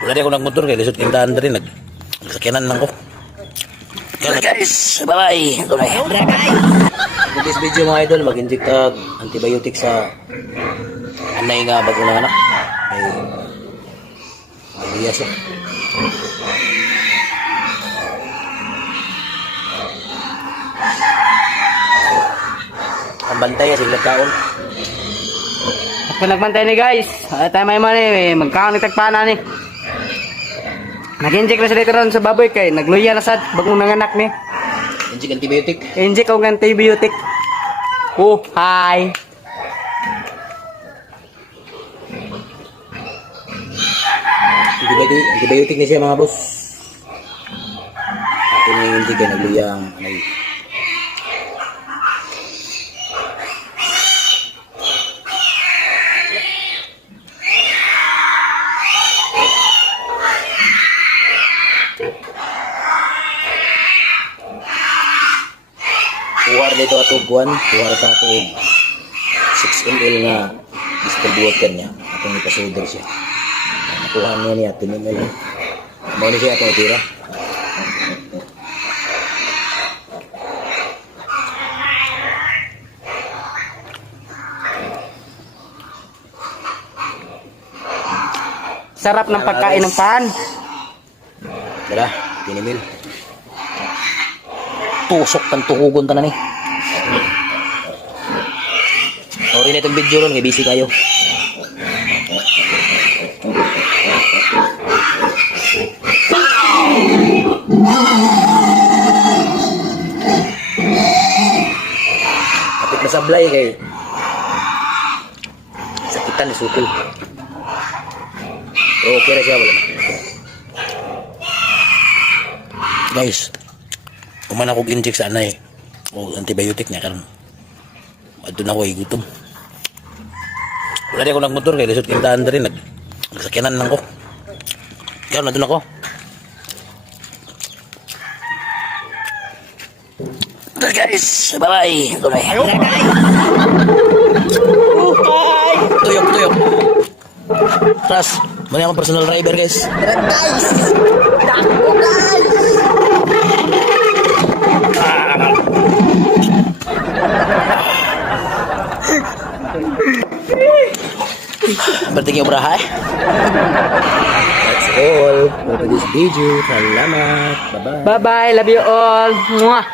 Wala di ako nagmotor kaya lisod kintaan na rin. Nagsakyanan lang ko. Yan guys, bye-bye. In this video mga idol, mag-inject antibiotic sa anay nga bago ng anak. Ay, maliyas siya. Ang bantay niya, siglat kaon. Kung nagbantay ni guys, tayo may mani, magkaon ni tagpana ni. Nag-inject na sila ito ron sa baboy kay nagluya na sad bagong nanganak ni. Inject antibiotic. Inject ang antibiotic. Oh, hi. Antibiotic na siya mga boss. Ito na yung inject kay nagluya ang anay. Kuwar dito atog 1, kuwar ito atog 6 ml na distilled water niya. Atong ipasoder siya. Nakuha niya niya 10 ml. Mauli siya atong tira. Sarap ng pagkain ng pan. Tara, 10 ml. Tusok kan tuhugon tanan ni. Sorry na itong video ron, kay busy kayo. Kapit masablay kay sakitan ni sukol. Pero okay na siya, wala na. Guys, kuman ako inject sa anay o antibiotic niya karon. Adto na ko gutom. Wala di ako nagmotor kay lisod kintaan na rin. Nagsakyanan lang ko. Yan, nandun ako. Well guys, bye-bye. Tuyok, tuyok. Tras, mali akong personal driver guys. Guys, dako guys. Berarti yung beraha eh. That's all for this video. Salamat. Bye-bye. Bye-bye, love you all. Mwah.